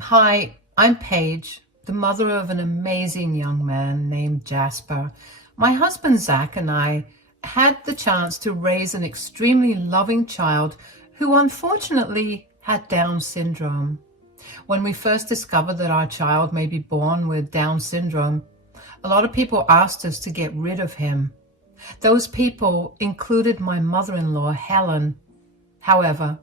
Hi, I'm Paige, the mother of an amazing young man named Jasper. My husband Zach and I had the chance to raise an extremely loving child who unfortunately had Down syndrome. When we first discovered that our child may be born with Down syndrome, a lot of people asked us to get rid of him. Those people included my mother-in-law, Helen. However,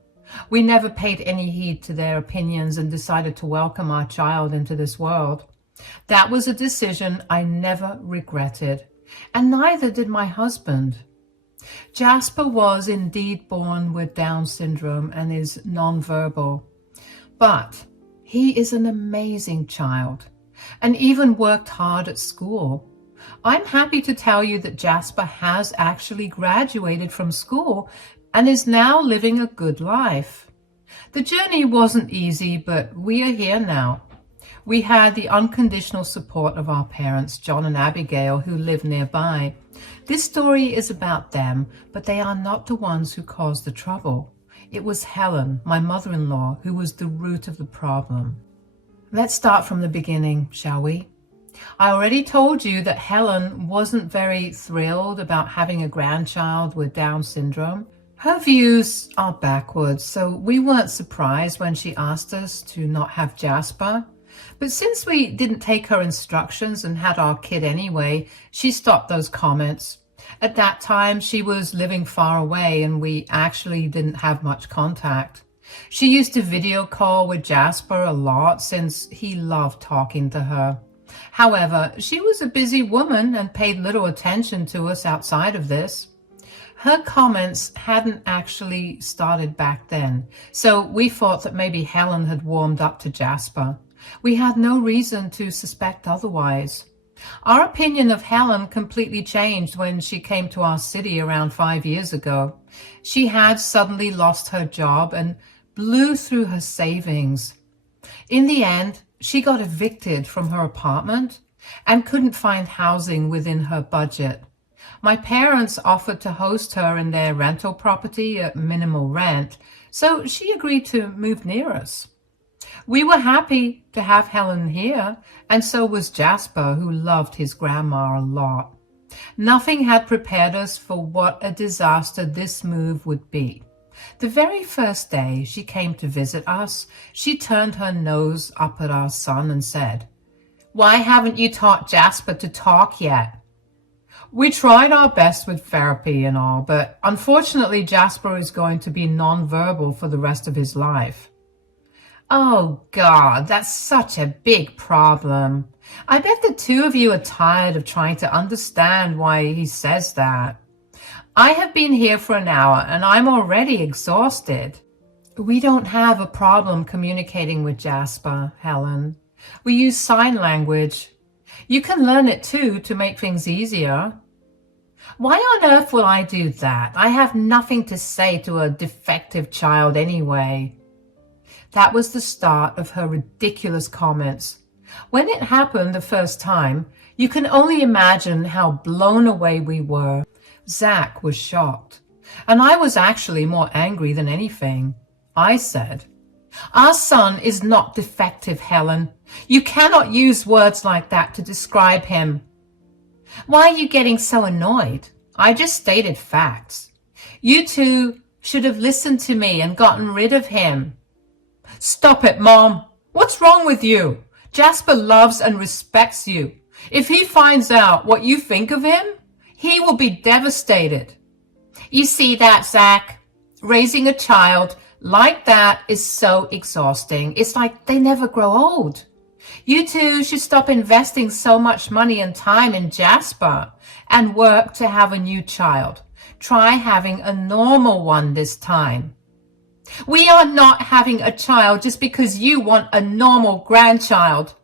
we never paid any heed to their opinions and decided to welcome our child into this world. That was a decision I never regretted, and neither did my husband. Jasper was indeed born with Down syndrome and is nonverbal, but he is an amazing child and even worked hard at school. I'm happy to tell you that Jasper has actually graduated from school and is now living a good life. The journey wasn't easy, but we are here now. We had the unconditional support of our parents, John and Abigail, who live nearby. This story is about them, but they are not the ones who caused the trouble. It was Helen, my mother-in-law, who was the root of the problem. Let's start from the beginning, shall we? I already told you that Helen wasn't very thrilled about having a grandchild with Down syndrome. Her views are backwards, so we weren't surprised when she asked us to not have Jasper. But since we didn't take her instructions and had our kid anyway, she stopped those comments. At that time, she was living far away and we actually didn't have much contact. She used to video call with Jasper a lot since he loved talking to her. However, she was a busy woman and paid little attention to us outside of this. Her comments hadn't actually started back then, so we thought that maybe Helen had warmed up to Jasper. We had no reason to suspect otherwise. Our opinion of Helen completely changed when she came to our city around 5 years ago. She had suddenly lost her job and blew through her savings. In the end, she got evicted from her apartment and couldn't find housing within her budget. My parents offered to host her in their rental property at minimal rent, so she agreed to move near us. We were happy to have Helen here, and so was Jasper, who loved his grandma a lot. Nothing had prepared us for what a disaster this move would be. The very first day she came to visit us, she turned her nose up at our son and said, "Why haven't you taught Jasper to talk yet?" We tried our best with therapy and all, but unfortunately Jasper is going to be nonverbal for the rest of his life. Oh God, that's such a big problem. I bet the two of you are tired of trying to understand why he says that. I have been here for an hour and I'm already exhausted. We don't have a problem communicating with Jasper, Helen. We use sign language. You can learn it too to make things easier. Why on earth will I do that? I have nothing to say to a defective child anyway. That was the start of her ridiculous comments. When it happened the first time, you can only imagine how blown away we were. Zach was shocked, and I was actually more angry than anything. I said, "Our son is not defective, Helen. You cannot use words like that to describe him." "Why are you getting so annoyed? I just stated facts. You two should have listened to me and gotten rid of him." "Stop it, Mom. What's wrong with you? Jasper loves and respects you. If he finds out what you think of him, he will be devastated." You see that, Zach? Raising a child like that is so exhausting. It's like they never grow old. You two should stop investing so much money and time in Jasper and work to have a new child. Try having a normal one this time. We are not having a child just because you want a normal grandchild.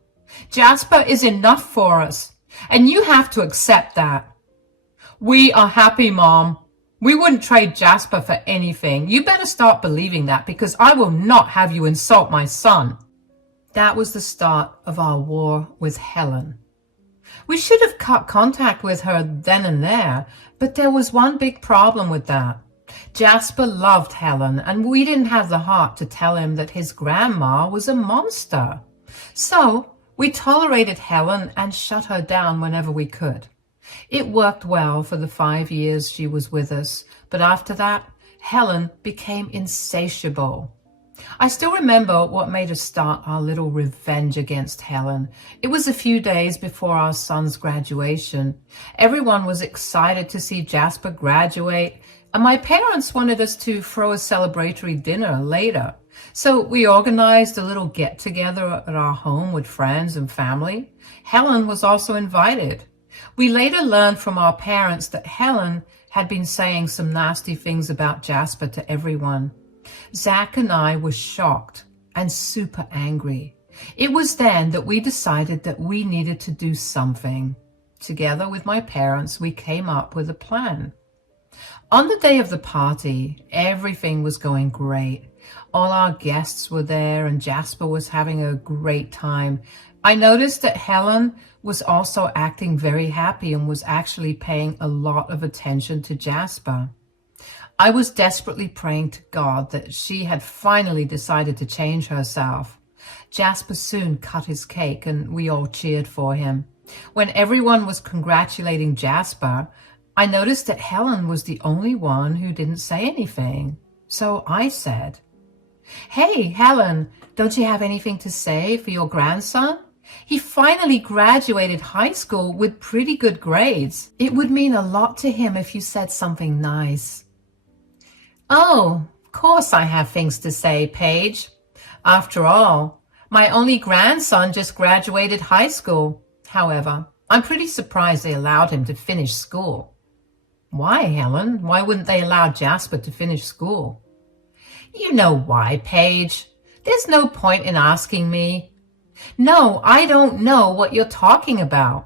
Jasper is enough for us, and you have to accept that. We are happy, Mom. We wouldn't trade Jasper for anything. You better start believing that, because I will not have you insult my son. That was the start of our war with Helen. We should have cut contact with her then and there, but there was one big problem with that. Jasper loved Helen, and we didn't have the heart to tell him that his grandma was a monster. So we tolerated Helen and shut her down whenever we could. It worked well for the 5 years she was with us, but after that, Helen became insatiable. I still remember what made us start our little revenge against Helen. It was a few days before our son's graduation. Everyone was excited to see Jasper graduate, and my parents wanted us to throw a celebratory dinner later. So we organized a little get-together at our home with friends and family. Helen was also invited. We later learned from our parents that Helen had been saying some nasty things about Jasper to everyone. Zach and I were shocked and super angry. It was then that we decided that we needed to do something. Together with my parents, we came up with a plan. On the day of the party, everything was going great. All our guests were there and Jasper was having a great time. I noticed that Helen was also acting very happy and was actually paying a lot of attention to Jasper. I was desperately praying to God that she had finally decided to change herself. Jasper soon cut his cake and we all cheered for him. When everyone was congratulating Jasper, I noticed that Helen was the only one who didn't say anything. So I said, "Hey, Helen, don't you have anything to say for your grandson? He finally graduated high school with pretty good grades. It would mean a lot to him if you said something nice." "Oh, of course I have things to say, Paige. After all, my only grandson just graduated high school. However, I'm pretty surprised they allowed him to finish school." "Why, Helen? Why wouldn't they allow Jasper to finish school?" "You know why, Paige. There's no point in asking me." "No, I don't know what you're talking about.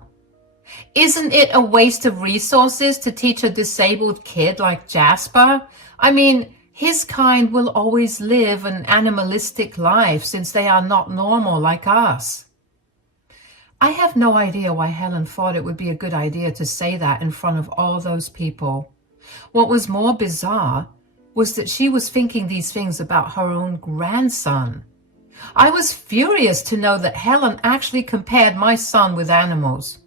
Isn't it a waste of resources to teach a disabled kid like Jasper? I mean, his kind will always live an animalistic life since they are not normal like us." I have no idea why Helen thought it would be a good idea to say that in front of all those people. What was more bizarre was that she was thinking these things about her own grandson. I was furious to know that Helen actually compared my son with animals.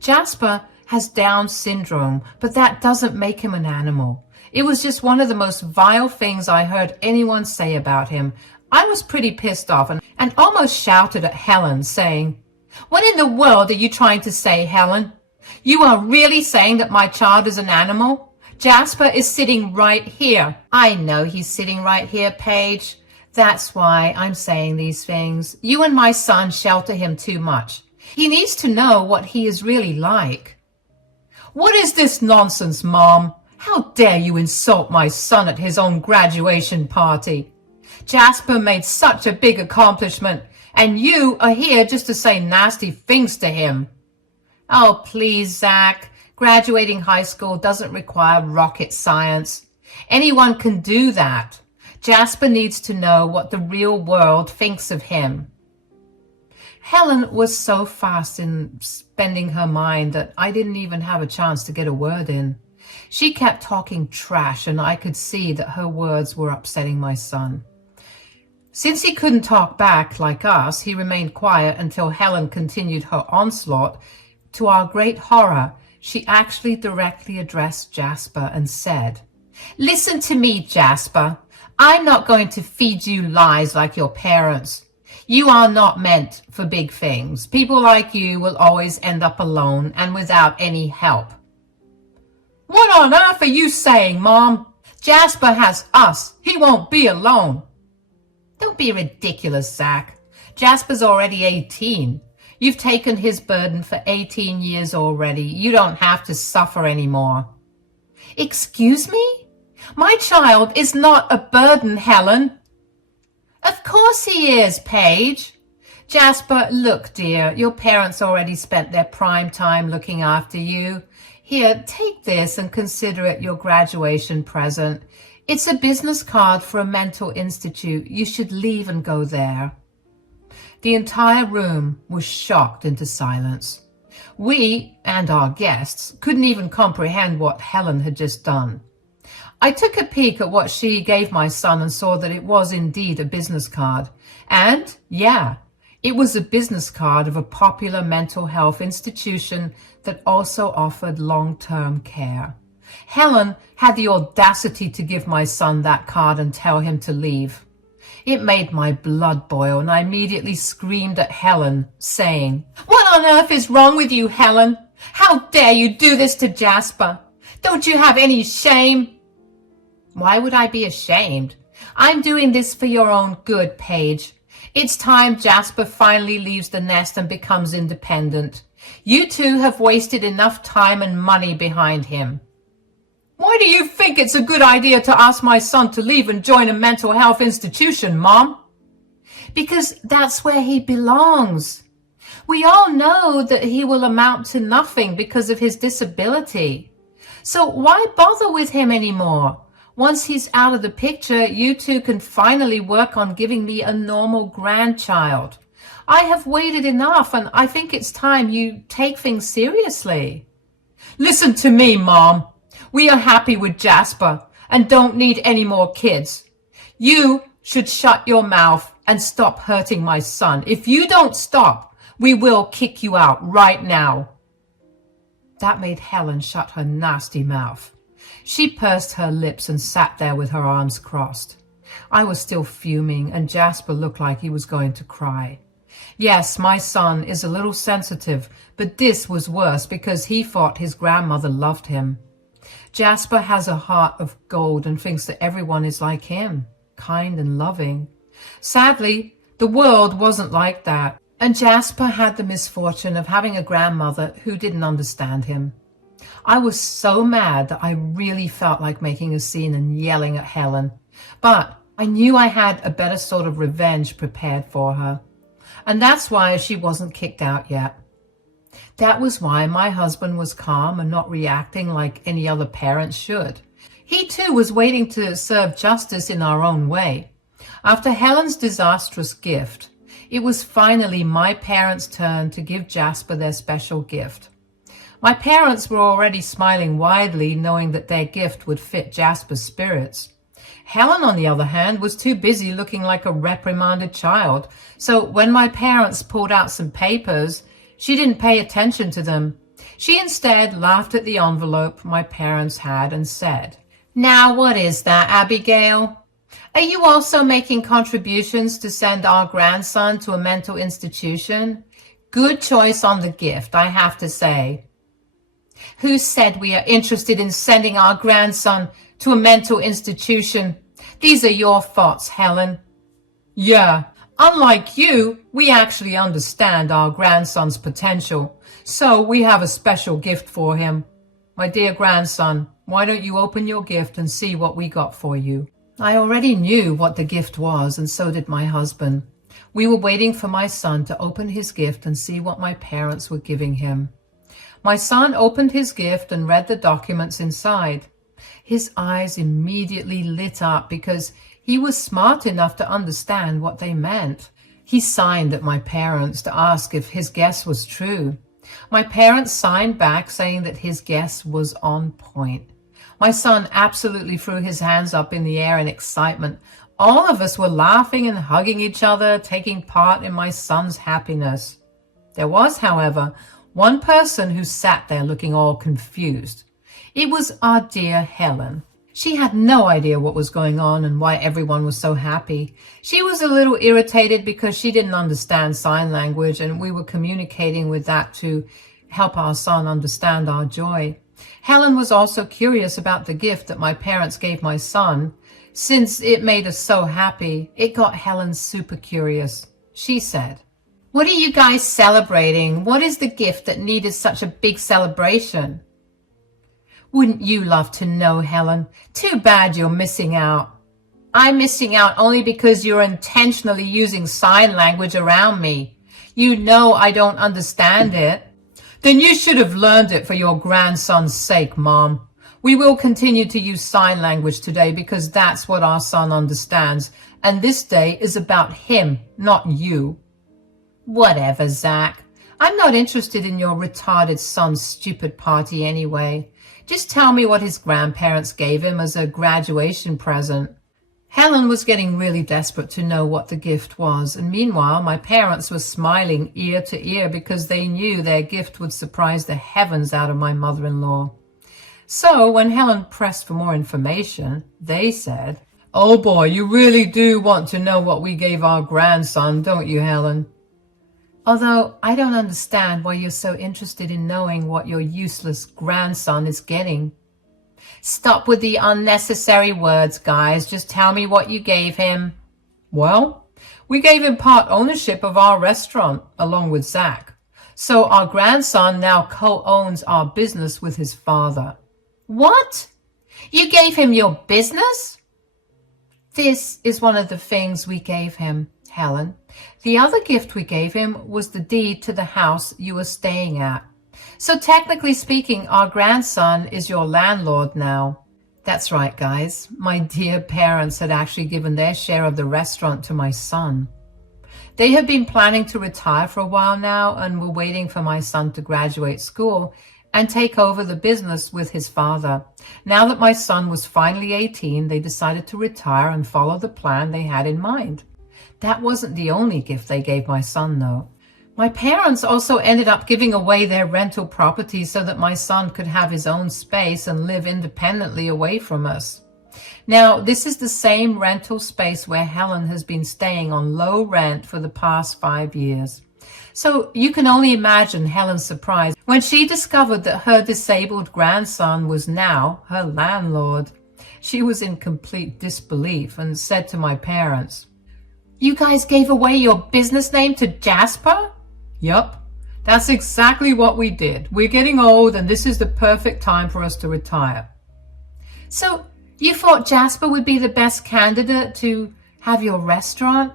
Jasper has Down syndrome, but that doesn't make him an animal. It was just one of the most vile things I heard anyone say about him. I was pretty pissed off and almost shouted at Helen, saying, "What in the world are you trying to say, Helen? You are really saying that my child is an animal? Jasper is sitting right here." "I know he's sitting right here, Paige. That's why I'm saying these things. You and my son shelter him too much. He needs to know what he is really like." "What is this nonsense, Mom? How dare you insult my son at his own graduation party? Jasper made such a big accomplishment, and you are here just to say nasty things to him." "Oh, please, Zach. Graduating high school doesn't require rocket science. Anyone can do that. Jasper needs to know what the real world thinks of him." Helen was so fast in spending her mind that I didn't even have a chance to get a word in. She kept talking trash, and I could see that her words were upsetting my son. Since he couldn't talk back like us, he remained quiet until Helen continued her onslaught. To our great horror, she actually directly addressed Jasper and said, "Listen to me, Jasper. I'm not going to feed you lies like your parents. You are not meant for big things. People like you will always end up alone and without any help." "What on earth are you saying, Mom? Jasper has us. He won't be alone." "Don't be ridiculous, Zach. Jasper's already 18. You've taken his burden for 18 years already. You don't have to suffer anymore." "Excuse me? My child is not a burden, Helen." "Of course he is, Paige. Jasper, look, dear, your parents already spent their prime time looking after you. Here, take this and consider it your graduation present. It's a business card for a mental institute. You should leave and go there." The entire room was shocked into silence. We and our guests couldn't even comprehend what Helen had just done. I took a peek at what she gave my son and saw that it was indeed a business card. And, yeah, it was a business card of a popular mental health institution that also offered long-term care. Helen had the audacity to give my son that card and tell him to leave. It made my blood boil, and I immediately screamed at Helen, saying, "What on earth is wrong with you, Helen? How dare you do this to Jasper? Don't you have any shame?" "Why would I be ashamed? I'm doing this for your own good, Paige. It's time Jasper finally leaves the nest and becomes independent. You two have wasted enough time and money behind him." "Why do you think it's a good idea to ask my son to leave and join a mental health institution, Mom?" "Because that's where he belongs. We all know that he will amount to nothing because of his disability. So why bother with him anymore? Once he's out of the picture, you two can finally work on giving me a normal grandchild. I have waited enough, and I think it's time you take things seriously." "Listen to me, Mom. We are happy with Jasper and don't need any more kids. You should shut your mouth and stop hurting my son. If you don't stop, we will kick you out right now." That made Helen shut her nasty mouth. She pursed her lips and sat there with her arms crossed. I was still fuming, and Jasper looked like he was going to cry. Yes, my son is a little sensitive, but this was worse because he thought his grandmother loved him. Jasper has a heart of gold and thinks that everyone is like him, kind and loving. Sadly, the world wasn't like that, and Jasper had the misfortune of having a grandmother who didn't understand him. I was so mad that I really felt like making a scene and yelling at Helen, but I knew I had a better sort of revenge prepared for her, and that's why she wasn't kicked out yet. That was why my husband was calm and not reacting like any other parent should. He too was waiting to serve justice in our own way. After Helen's disastrous gift, it was finally my parents' turn to give Jasper their special gift. My parents were already smiling widely, knowing that their gift would fit Jasper's spirits. Helen, on the other hand, was too busy looking like a reprimanded child, so when my parents pulled out some papers, she didn't pay attention to them. She instead laughed at the envelope my parents had and said, "Now what is that, Abigail? Are you also making contributions to send our grandson to a mental institution? Good choice on the gift, I have to say." "Who said we are interested in sending our grandson to a mental institution? These are your thoughts, Helen." "Yeah, unlike you, we actually understand our grandson's potential, so we have a special gift for him. My dear grandson, why don't you open your gift and see what we got for you?" I already knew what the gift was, and so did my husband. We were waiting for my son to open his gift and see what my parents were giving him. My son opened his gift and read the documents inside. His eyes immediately lit up because he was smart enough to understand what they meant. He signed at my parents to ask if his guess was true. My parents signed back saying that his guess was on point. My son absolutely threw his hands up in the air in excitement. All of us were laughing and hugging each other, taking part in my son's happiness. There was, however, one person who sat there looking all confused. It was our dear Helen. She had no idea what was going on and why everyone was so happy. She was a little irritated because she didn't understand sign language, and we were communicating with that to help our son understand our joy. Helen was also curious about the gift that my parents gave my son. Since it made us so happy, it got Helen super curious. She said, "What are you guys celebrating? What is the gift that needed such a big celebration?" "Wouldn't you love to know, Helen? Too bad you're missing out." "I'm missing out only because you're intentionally using sign language around me. You know I don't understand it." "Then you should have learned it for your grandson's sake, Mom. We will continue to use sign language today because that's what our son understands, and this day is about him, not you." "Whatever, Zach. I'm not interested in your retarded son's stupid party anyway. Just tell me what his grandparents gave him as a graduation present. Helen was getting really desperate to know what the gift was, and meanwhile my parents were smiling ear to ear because they knew their gift would surprise the heavens out of my mother-in-law. So when Helen pressed for more information, they said, "Oh boy, you really do want to know what we gave our grandson, don't you, Helen?" Although I don't understand why you're so interested in knowing what your useless grandson is getting. Stop with the unnecessary words, guys. Just tell me what you gave him. Well, we gave him part ownership of our restaurant along with Zach. So our grandson now co-owns our business with his father. What? You gave him your business? This is one of the things we gave him, Helen. The other gift we gave him was the deed to the house you were staying at. So technically speaking, our grandson is your landlord now. That's right, guys. My dear parents had actually given their share of the restaurant to my son. They had been planning to retire for a while now and were waiting for my son to graduate school and take over the business with his father. Now that my son was finally 18, they decided to retire and follow the plan they had in mind. That wasn't the only gift they gave my son, though. My parents also ended up giving away their rental property so that my son could have his own space and live independently away from us. Now, this is the same rental space where Helen has been staying on low rent for the past 5 years. So you can only imagine Helen's surprise when she discovered that her disabled grandson was now her landlord. She was in complete disbelief and said to my parents, "You guys gave away your business name to Jasper?" "Yup, that's exactly what we did. We're getting old and this is the perfect time for us to retire." "So you thought Jasper would be the best candidate to have your restaurant?"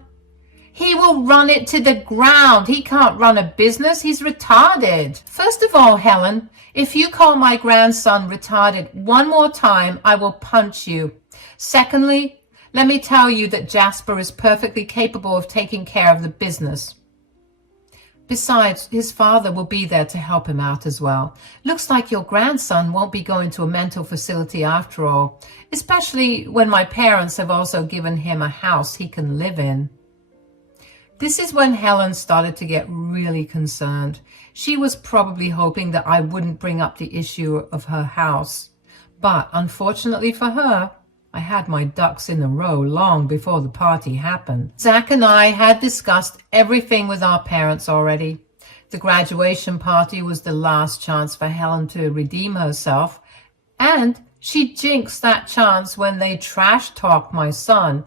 "He will run it to the ground. He can't run a business. He's retarded." "First of all, Helen, if you call my grandson retarded one more time, I will punch you. Secondly, let me tell you that Jasper is perfectly capable of taking care of the business. Besides, his father will be there to help him out as well. Looks like your grandson won't be going to a mental facility after all, especially when my parents have also given him a house he can live in." This is when Helen started to get really concerned. She was probably hoping that I wouldn't bring up the issue of her house. But unfortunately for her, I had my ducks in a row long before the party happened. Zach and I had discussed everything with our parents already. The graduation party was the last chance for Helen to redeem herself, and she jinxed that chance when they trash-talked my son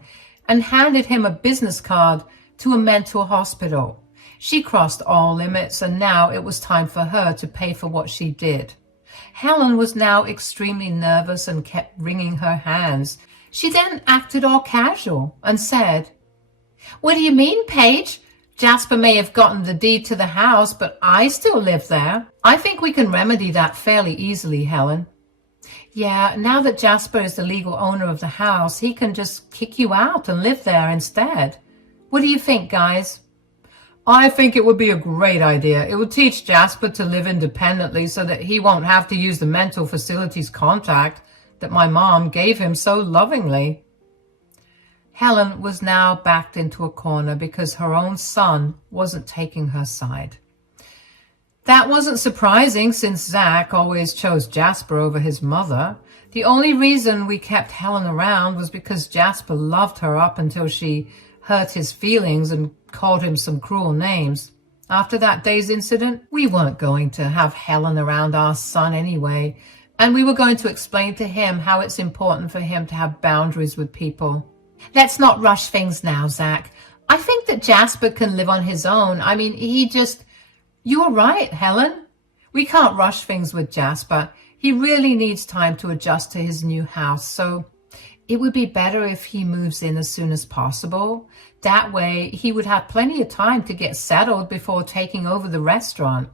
and handed him a business card to a mental hospital. She crossed all limits, and now it was time for her to pay for what she did. Helen was now extremely nervous and kept wringing her hands. She then acted all casual and said, "What do you mean, Paige? Jasper may have gotten the deed to the house, but I still live there. I think we can remedy that fairly easily, Helen." "Yeah, now that Jasper is the legal owner of the house, he can just kick you out and live there instead. What do you think, guys?" "I think it would be a great idea. It would teach Jasper to live independently so that he won't have to use the mental facilities contract that my mom gave him so lovingly." Helen was now backed into a corner because her own son wasn't taking her side. That wasn't surprising since Zach always chose Jasper over his mother. The only reason we kept Helen around was because Jasper loved her up until she hurt his feelings and called him some cruel names. After that day's incident, we weren't going to have Helen around our son anyway, and we were going to explain to him how it's important for him to have boundaries with people. "Let's not rush things now, Zach. I think that Jasper can live on his own. I mean, You're right, Helen. We can't rush things with Jasper. He really needs time to adjust to his new house, so it would be better if he moves in as soon as possible. That way, he would have plenty of time to get settled before taking over the restaurant."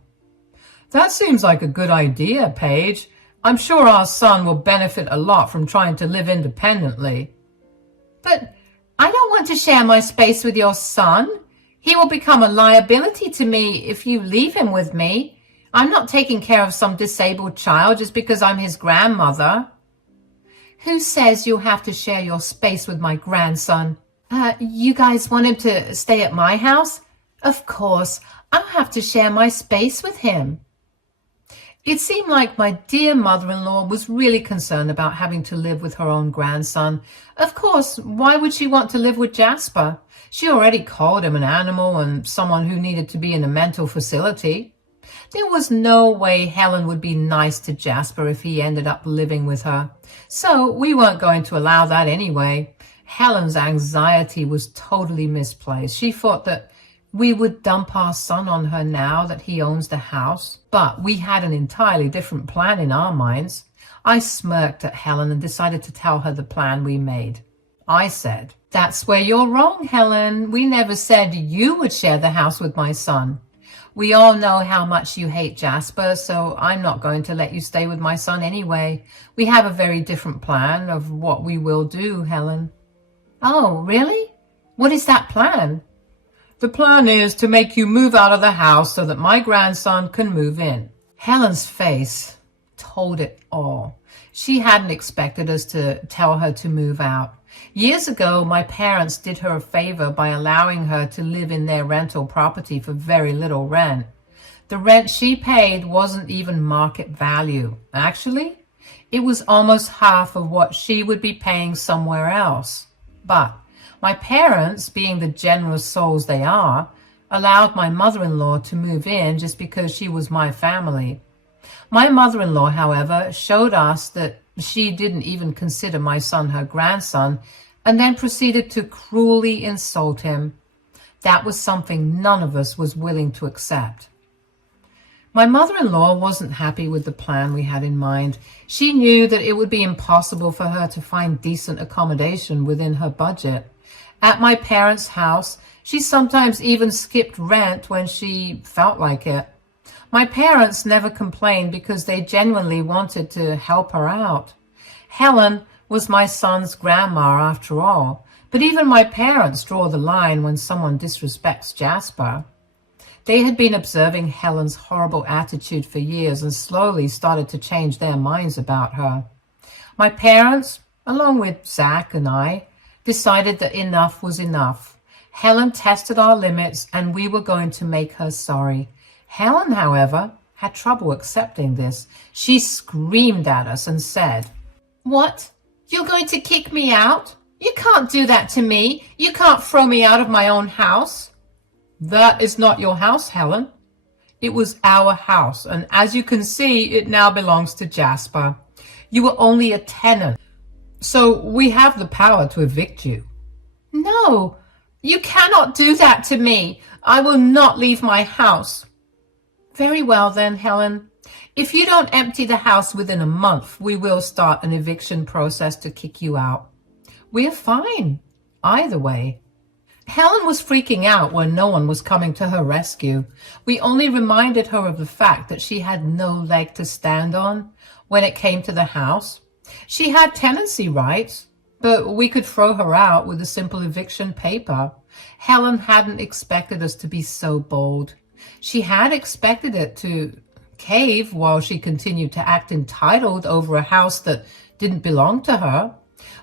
"That seems like a good idea, Paige. I'm sure our son will benefit a lot from trying to live independently." "But I don't want to share my space with your son. He will become a liability to me if you leave him with me. I'm not taking care of some disabled child just because I'm his grandmother. Who says you'll have to share your space with my grandson? You guys want him to stay at my house? Of course, I'll have to share my space with him. It seemed like my dear mother-in-law was really concerned about having to live with her own grandson. Of course, why would she want to live with Jasper? She already called him an animal and someone who needed to be in a mental facility. There was no way Helen would be nice to Jasper if he ended up living with her. So we weren't going to allow that anyway. Helen's anxiety was totally misplaced. She thought that we would dump our son on her now that he owns the house. But we had an entirely different plan in our minds. I smirked at Helen and decided to tell her the plan we made. I said, "That's where you're wrong, Helen. We never said you would share the house with my son. We all know how much you hate Jasper, so I'm not going to let you stay with my son anyway. We have a very different plan of what we will do, Helen." "Oh, really? What is that plan?" "The plan is to make you move out of the house so that my grandson can move in." Helen's face told it all. She hadn't expected us to tell her to move out. Years ago, my parents did her a favor by allowing her to live in their rental property for very little rent. The rent she paid wasn't even market value. Actually, it was almost half of what she would be paying somewhere else. But my parents, being the generous souls they are, allowed my mother-in-law to move in just because she was my family. My mother-in-law, however, showed us that she didn't even consider my son her grandson, and then proceeded to cruelly insult him. That was something none of us was willing to accept. My mother-in-law wasn't happy with the plan we had in mind. She knew that it would be impossible for her to find decent accommodation within her budget. At my parents' house, she sometimes even skipped rent when she felt like it. My parents never complained because they genuinely wanted to help her out. Helen was my son's grandma after all, but even my parents draw the line when someone disrespects Jasper. They had been observing Helen's horrible attitude for years and slowly started to change their minds about her. My parents, along with Zach and I, decided that enough was enough. Helen tested our limits and we were going to make her sorry. Helen, however, had trouble accepting this. She screamed at us and said, "What? You're going to kick me out? You can't do that to me. You can't throw me out of my own house." "That is not your house, Helen. It was our house, and as you can see, it now belongs to Jasper. You were only a tenant, so we have the power to evict you." "No, you cannot do that to me. I will not leave my house." "Very well then, Helen. If you don't empty the house within a month, we will start an eviction process to kick you out. We're fine either way." Helen was freaking out when no one was coming to her rescue. We only reminded her of the fact that she had no leg to stand on when it came to the house. She had tenancy rights, but we could throw her out with a simple eviction paper. Helen hadn't expected us to be so bold. She had expected it to cave while she continued to act entitled over a house that didn't belong to her.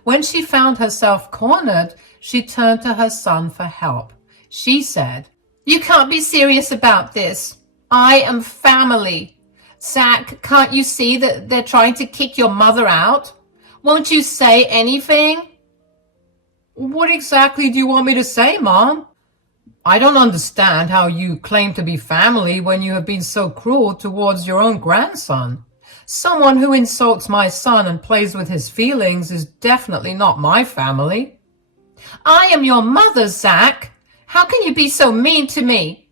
When she found herself cornered, she turned to her son for help. She said, "You can't be serious about this. I am family. Zach, can't you see that they're trying to kick your mother out? Won't you say anything?" "What exactly do you want me to say, Mom? I don't understand how you claim to be family when you have been so cruel towards your own grandson. Someone who insults my son and plays with his feelings is definitely not my family." "I am your mother, Zach. How can you be so mean to me?"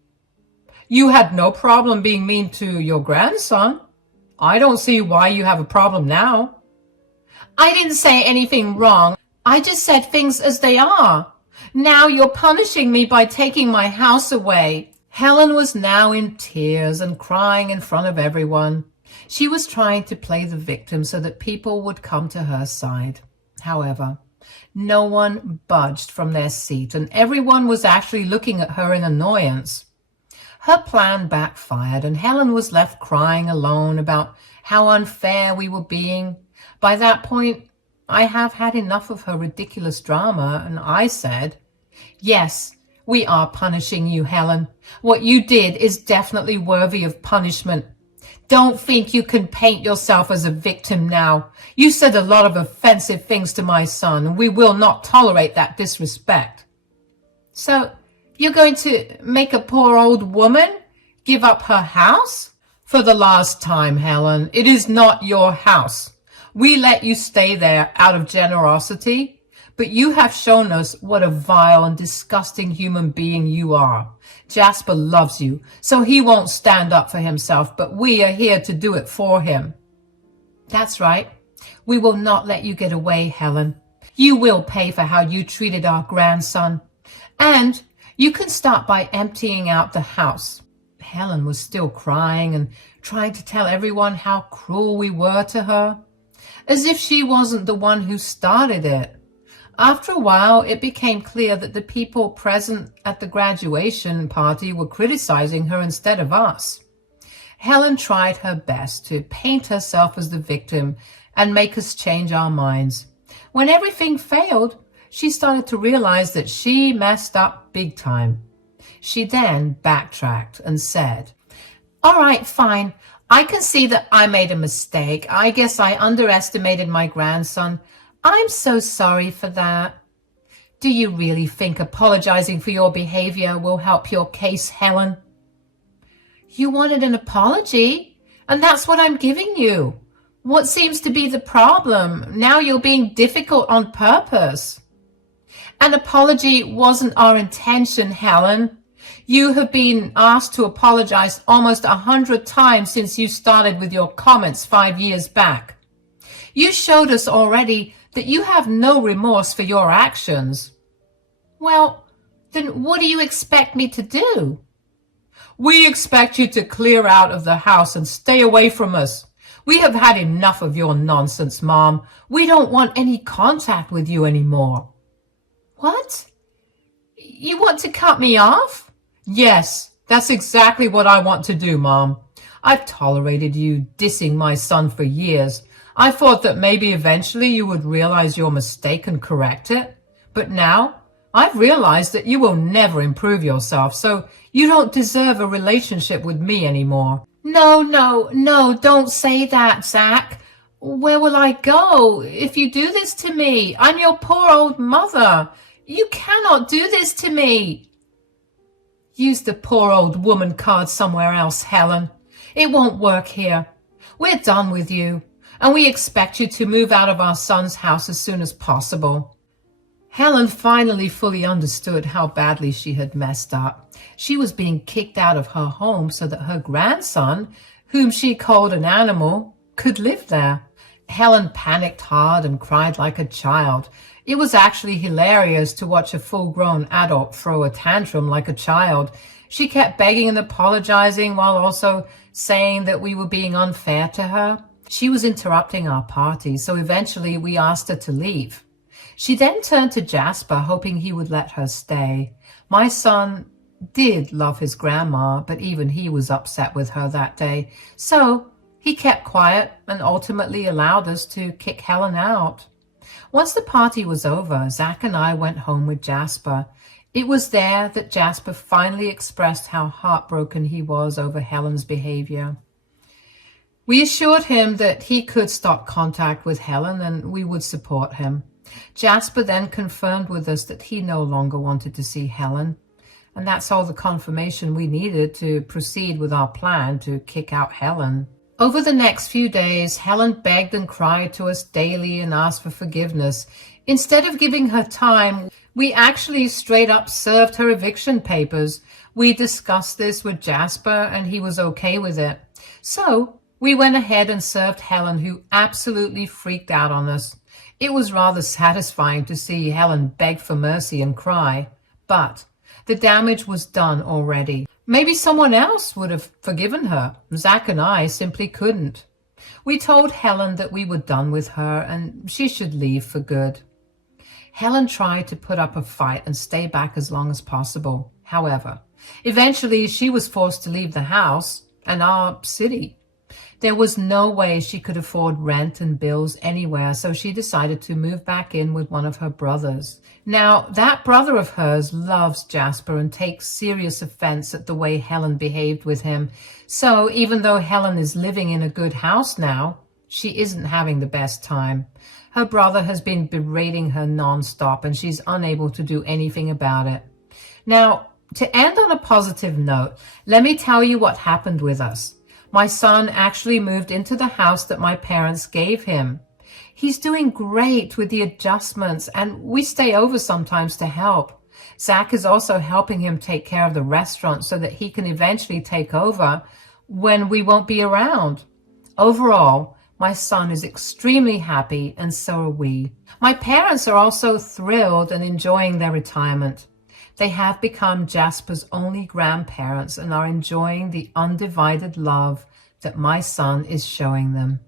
"You had no problem being mean to your grandson. I don't see why you have a problem now." "I didn't say anything wrong. I just said things as they are. Now you're punishing me by taking my house away." Helen was now in tears and crying in front of everyone. She was trying to play the victim so that people would come to her side. However, no one budged from their seat, and everyone was actually looking at her in annoyance. Her plan backfired, and Helen was left crying alone about how unfair we were being. By that point, I have had enough of her ridiculous drama, and I said, "Yes, we are punishing you, Helen. What you did is definitely worthy of punishment. Don't think you can paint yourself as a victim now. You said a lot of offensive things to my son, and we will not tolerate that disrespect." "So, you're going to make a poor old woman give up her house?" "For the last time, Helen, it is not your house. We let you stay there out of generosity, but you have shown us what a vile and disgusting human being you are. Jasper loves you, so he won't stand up for himself, but we are here to do it for him." "That's right. We will not let you get away, Helen. You will pay for how you treated our grandson. And you can start by emptying out the house." Helen was still crying and trying to tell everyone how cruel we were to her, as if she wasn't the one who started it. After a while, it became clear that the people present at the graduation party were criticizing her instead of us. Helen tried her best to paint herself as the victim and make us change our minds. When everything failed, she started to realize that she messed up big time. She then backtracked and said, "All right, fine. I can see that I made a mistake. I guess I underestimated my grandson. I'm so sorry for that." "Do you really think apologizing for your behavior will help your case, Helen?" "You wanted an apology, and that's what I'm giving you. What seems to be the problem? Now you're being difficult on purpose." "An apology wasn't our intention, Helen. You have been asked to apologize almost 100 times since you started with your comments 5 years back. You showed us already that you have no remorse for your actions." "Well, then what do you expect me to do?" "We expect you to clear out of the house and stay away from us. We have had enough of your nonsense, Mom. We don't want any contact with you anymore." "What? You want to cut me off?" "Yes, that's exactly what I want to do, Mom. I've tolerated you dissing my son for years. I thought that maybe eventually you would realize your mistake and correct it. But now I've realized that you will never improve yourself, so you don't deserve a relationship with me anymore." No, don't say that, Zach. Where will I go if you do this to me? I'm your poor old mother. You cannot do this to me. "Use the poor old woman card somewhere else, Helen. It won't work here. We're done with you, and we expect you to move out of our son's house as soon as possible." Helen finally fully understood how badly she had messed up. She was being kicked out of her home so that her grandson, whom she called an animal, could live there. Helen panicked hard and cried like a child. It was actually hilarious to watch a full-grown adult throw a tantrum like a child. She kept begging and apologizing while also saying that we were being unfair to her. She was interrupting our party, so eventually we asked her to leave. She then turned to Jasper, hoping he would let her stay. My son did love his grandma, but even he was upset with her that day. So he kept quiet and ultimately allowed us to kick Helen out. Once the party was over, Zach and I went home with Jasper. It was there that Jasper finally expressed how heartbroken he was over Helen's behavior. We assured him that he could stop contact with Helen and we would support him. Jasper then confirmed with us that he no longer wanted to see Helen, and that's all the confirmation we needed to proceed with our plan to kick out Helen. Over the next few days, Helen begged and cried to us daily and asked for forgiveness. Instead of giving her time, we actually straight up served her eviction papers. We discussed this with Jasper and he was okay with it. So we went ahead and served Helen, who absolutely freaked out on us. It was rather satisfying to see Helen beg for mercy and cry, but the damage was done already. Maybe someone else would have forgiven her. Zach and I simply couldn't. We told Helen that we were done with her and she should leave for good. Helen tried to put up a fight and stay back as long as possible. However, Eventually, she was forced to leave the house and our city. There was no way she could afford rent and bills anywhere, so she decided to move back in with one of her brothers. Now, that brother of hers loves Jasper and takes serious offense at the way Helen behaved with him. So even though Helen is living in a good house now, she isn't having the best time. Her brother has been berating her nonstop and she's unable to do anything about it. Now, to end on a positive note, let me tell you what happened with us. My son actually moved into the house that my parents gave him. He's doing great with the adjustments, and we stay over sometimes to help. Zach is also helping him take care of the restaurant so that he can eventually take over when we won't be around. Overall, my son is extremely happy, and so are we. My parents are also thrilled and enjoying their retirement. They have become Jasper's only grandparents and are enjoying the undivided love that my son is showing them.